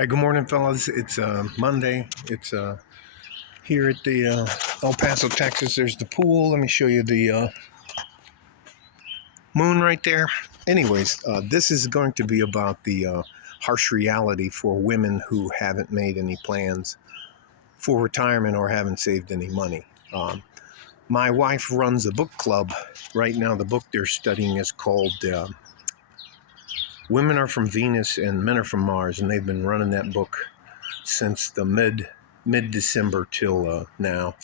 Hey, good morning, fellas. It's Monday. It's here at the El Paso, Texas. There's the pool. Let me show you the moon right there. Anyways, this is going to be about the harsh reality for women who haven't made any plans for retirement or haven't saved any money. My wife runs a book club. Right now, the book they're studying is called Women Are from Venus and Men Are from Mars, and they've been running that book since the mid-December till now.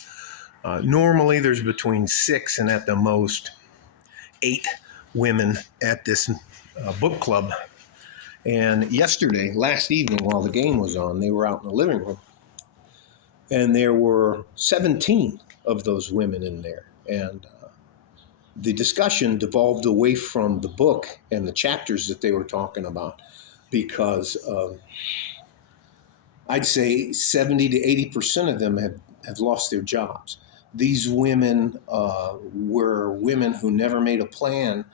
Normally, there's between 6 and at the most 8 women at this book club. And yesterday, last evening, while the game was on, they were out in the living room, and there were 17 of those women in there. And the discussion devolved away from the book and the chapters that they were talking about, because I'd say 70 to 80% of them have lost their jobs. These women were women who never made a plan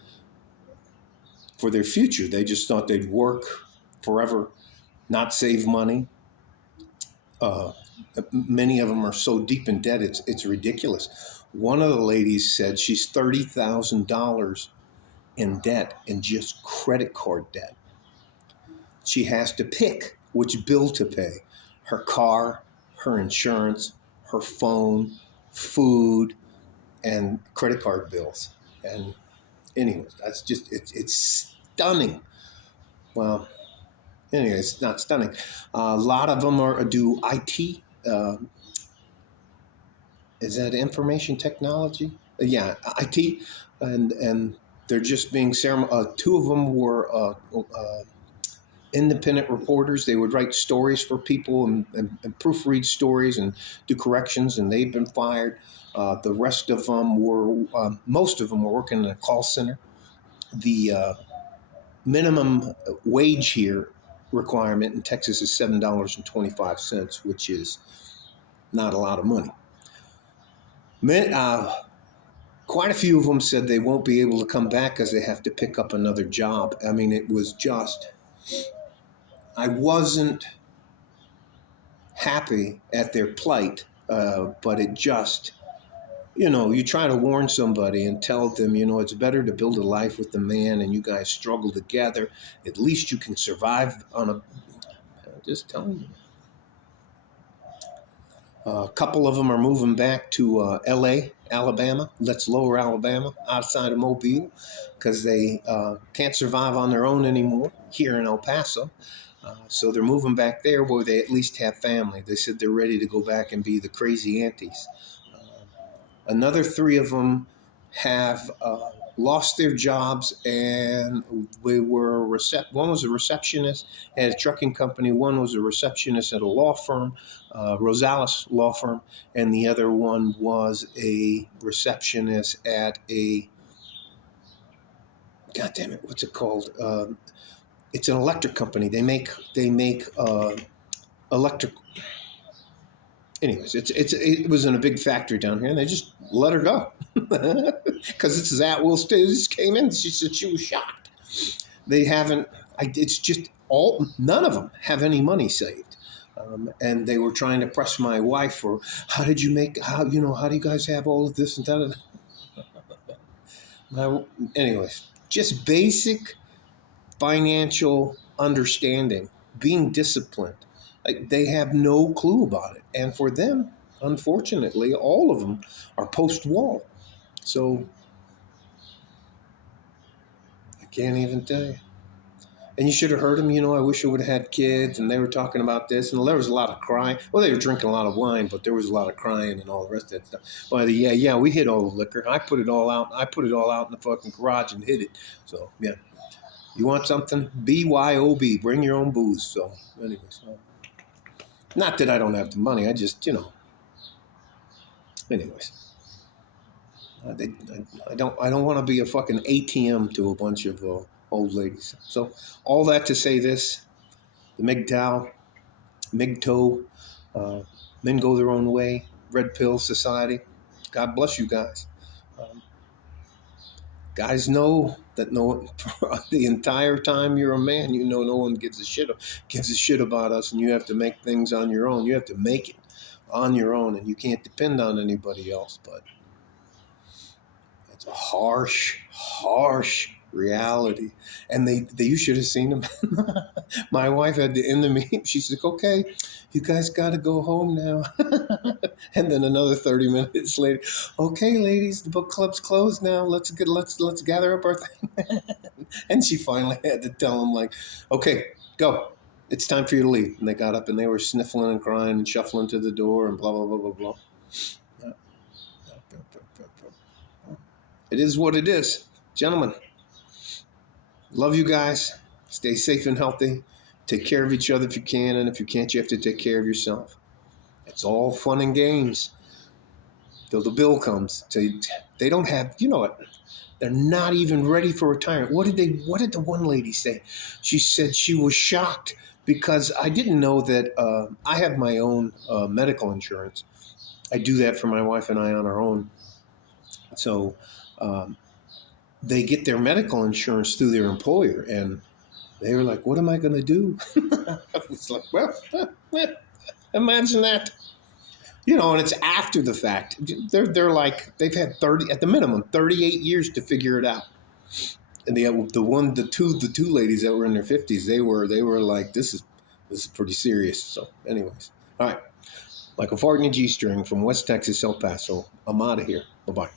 for their future. They just thought they'd work forever, not save money. Many of them are so deep in debt, it's ridiculous. One of the ladies said she's $30,000 in debt, in just credit card debt. She has to pick which bill to pay: her car, her insurance, her phone, food, and credit card bills. And anyways, that's just, it's stunning. Well, anyway, it's not stunning. A lot of them do IT. Is that information technology? Yeah, IT, and they're just being two of them were independent reporters. They would write stories for people and proofread stories and do corrections, and they've been fired. The rest of them were, most of them were working in a call center. The minimum wage here requirement in Texas is $7.25, which is not a lot of money. Quite a few of them said they won't be able to come back because they have to pick up another job. I mean, it was just, I wasn't happy at their plight, but it just, you try to warn somebody and tell them, it's better to build a life with the man and you guys struggle together. At least you can survive on a, just telling you. A couple of them are moving back to L.A., Alabama. That's Lower Alabama, outside of Mobile, because they can't survive on their own anymore here in El Paso. So they're moving back there where they at least have family. They said they're ready to go back and be the crazy aunties. Another 3 of them have lost their jobs, and we were one was a receptionist at a trucking company, one was a receptionist at a law firm, Rosales law firm, and the other one was a receptionist at a, God damn it, what's it called? It's an electric company. They make electric. Anyways, it was in a big factory down here, and they just let her go because it's at will. Just came in. She said she was shocked. They haven't. It's just none of them have any money saved, and they were trying to press my wife for, how did you make, how do you guys have all of this and that. Anyways, just basic financial understanding, being disciplined. Like, they have no clue about it. And for them, unfortunately, all of them are post-wall. So I can't even tell you. And you should have heard them, I wish I would have had kids. And they were talking about this. And there was a lot of crying. Well, they were drinking a lot of wine, but there was a lot of crying and all the rest of that stuff. But yeah, we hid all the liquor. I put it all out. I put it all out in the fucking garage and hid it. So, yeah. You want something? BYOB. Bring your own booze. So, anyways. Not that I don't have the money. I just, Anyways. I don't want to be a fucking ATM to a bunch of old ladies. So, all that to say this: the MGTOW, Men Go Their Own Way, Red Pill Society. God bless you guys. Guys know that the entire time you're a man, you know no one gives a shit about us, and you have to make things on your own. You have to make it on your own, and you can't depend on anybody else. But it's a harsh, harsh reality. And you should have seen them. My wife had to end the meeting. She's like, "Okay, you guys got to go home now." And then another 30 minutes later, "Okay, ladies, the book club's closed now. Let's gather up our thing." And she finally had to tell them, like, "Okay, go. It's time for you to leave." And they got up and they were sniffling and crying and shuffling to the door and blah blah blah blah blah. It is what it is. Gentlemen, love you guys. Stay safe and healthy. Take care of each other if you can, and if you can't, you have to take care of yourself. It's all fun and games till the bill comes. They don't have, you know what? They're not even ready for retirement. What did the one lady say? She said she was shocked because I didn't know that I have my own medical insurance. I do that for my wife and I on our own. So um, they get their medical insurance through their employer, and they were like, "What am I going to do?" I was like, "Well, imagine that." You know, and it's after the fact. They're like they've had 30 at the minimum 38 years to figure it out. And the two ladies that were in their 50s, they were like, this is pretty serious. So, anyways, all right, like a fart in a G string from West Texas, El Paso. I'm out of here. Bye bye.